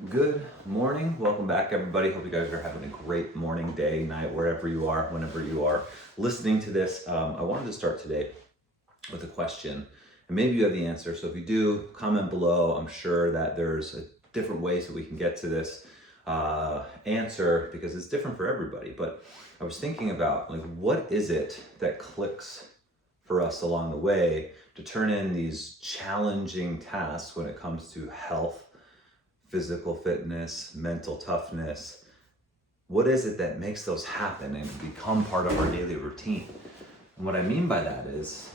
Good morning. Welcome back, everybody. Hope you guys are having a great morning, day, night, wherever you are, whenever you are listening to this. I wanted to start today with a question, and maybe you have the answer. So if you do, comment below. I'm sure that there's different ways that we can get to this answer because it's different for everybody. But I was thinking about what is it that clicks for us along the way to turn in these challenging tasks when it comes to health, physical fitness, mental toughness. What is it that makes those happen and become part of our daily routine? And what I mean by that is,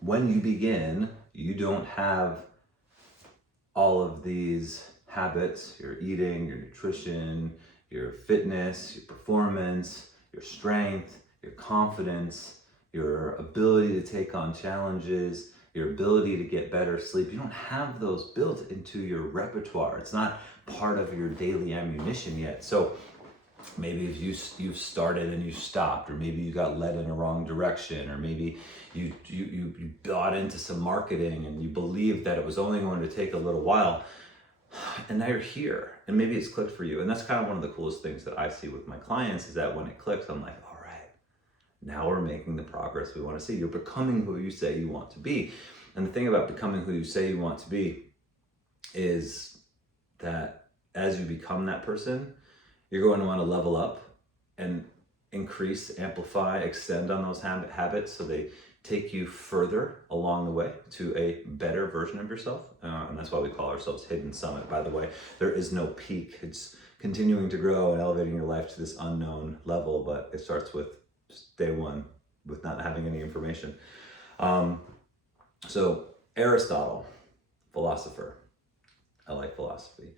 when you begin, you don't have all of these habits, your eating, your nutrition, your fitness, your performance, your strength, your confidence, your ability to take on challenges, your ability to get better sleep. You don't have those built into your repertoire. It's not part of your daily ammunition yet. So maybe if you've started and you stopped, or maybe you got led in a wrong direction, or maybe you bought into some marketing and you believed that it was only going to take a little while, and now you're here, and maybe it's clicked for you. And that's kind of one of the coolest things that I see with my clients, is that when it clicks, I'm like, all right, now we're making the progress we want to see. You're becoming who you say you want to be. And the thing about becoming who you say you want to be is that as you become that person, you're going to want to level up and increase, amplify, extend on those habits so they take you further along the way to a better version of yourself. And that's why we call ourselves Hidden Summit, by the way. There is no peak. It's continuing to grow and elevating your life to this unknown level, but it starts with day one, with not having any information. So Aristotle, philosopher, I like philosophy.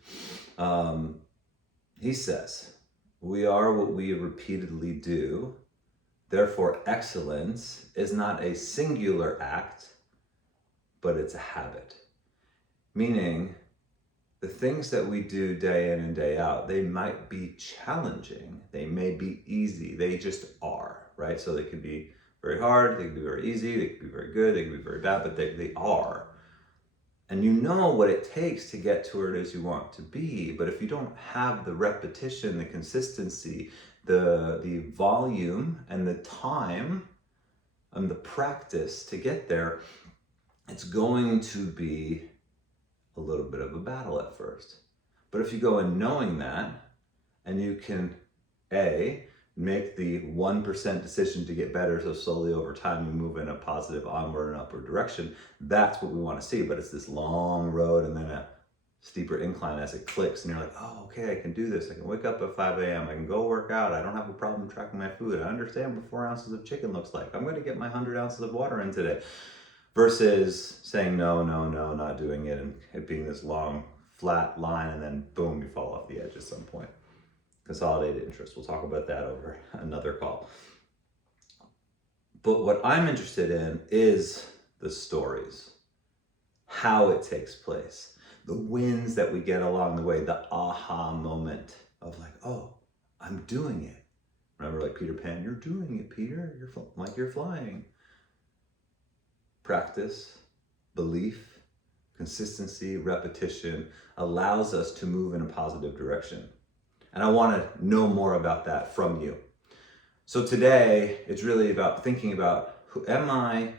He says, we are what we repeatedly do. Therefore, excellence is not a singular act, but it's a habit. Meaning, the things that we do day in and day out, they might be challenging, they may be easy, they just are, right? So they could be very hard, they could be very easy, they could be very good, they could be very bad, but they are. And you know what it takes to get to where it is you want to be, but if you don't have the repetition, the consistency, the volume and the time and the practice to get there, it's going to be a little bit of a battle at first. But if you go in knowing that, and you can make the 1% decision to get better, so slowly over time you move in a positive onward and upward direction, that's what we want to see. But it's this long road and then a steeper incline as it clicks, and you're like, oh, okay, I can do this. I can wake up at 5 a.m. I can go work out. I don't have a problem tracking my food. I understand what 4 ounces of chicken looks like. I'm going to get my 100 ounces of water in today. Versus saying no, not doing it, and it being this long, flat line, and then boom, you fall off the edge at some point. Consolidated interest. We'll talk about that over another call. But what I'm interested in is the stories, how it takes place, the wins that we get along the way, the aha moment of oh, I'm doing it. Remember, like Peter Pan, you're doing it, Peter. You're flying. Practice, belief, consistency, repetition allows us to move in a positive direction. And I want to know more about that from you. So today, it's really about thinking about, am I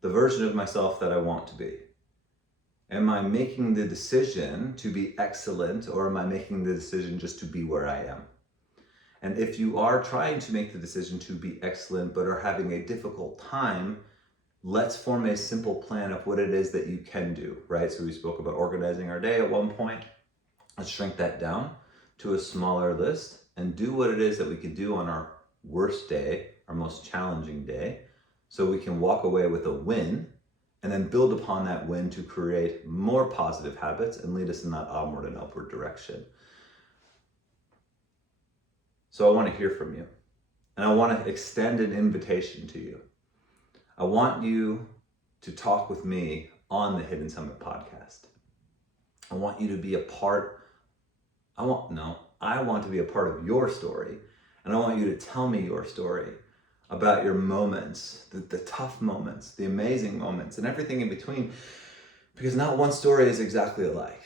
the version of myself that I want to be? Am I making the decision to be excellent, or am I making the decision just to be where I am? And if you are trying to make the decision to be excellent but are having a difficult time, let's form a simple plan of what it is that you can do, right? So we spoke about organizing our day at one point. Let's shrink that down to a smaller list and do what it is that we can do on our worst day, our most challenging day, so we can walk away with a win and then build upon that win to create more positive habits and lead us in that onward and upward direction. So I want to hear from you, and I want to extend an invitation to you. I want you to talk with me on the Hidden Summit podcast. I want you to be a part, I want to be a part of your story, and I want you to tell me your story about your moments, the tough moments, the amazing moments, and everything in between, because not one story is exactly alike.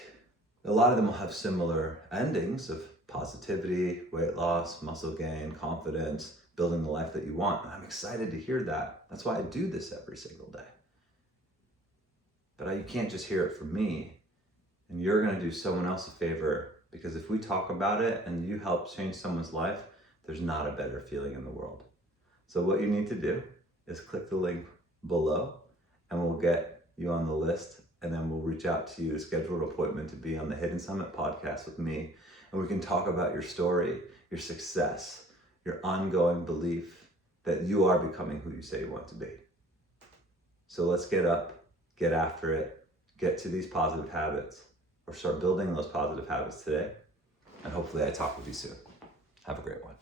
A lot of them will have similar endings of positivity, weight loss, muscle gain, confidence, building the life that you want. And I'm excited to hear that. That's why I do this every single day. But you can't just hear it from me. And you're going to do someone else a favor, because if we talk about it and you help change someone's life, there's not a better feeling in the world. So what you need to do is click the link below and we'll get you on the list, and then we'll reach out to you to schedule an appointment to be on the Hidden Summit podcast with me. And we can talk about your story, your success, your ongoing belief that you are becoming who you say you want to be. So let's get up, get after it, get to these positive habits, or start building those positive habits today. And hopefully I talk with you soon. Have a great one.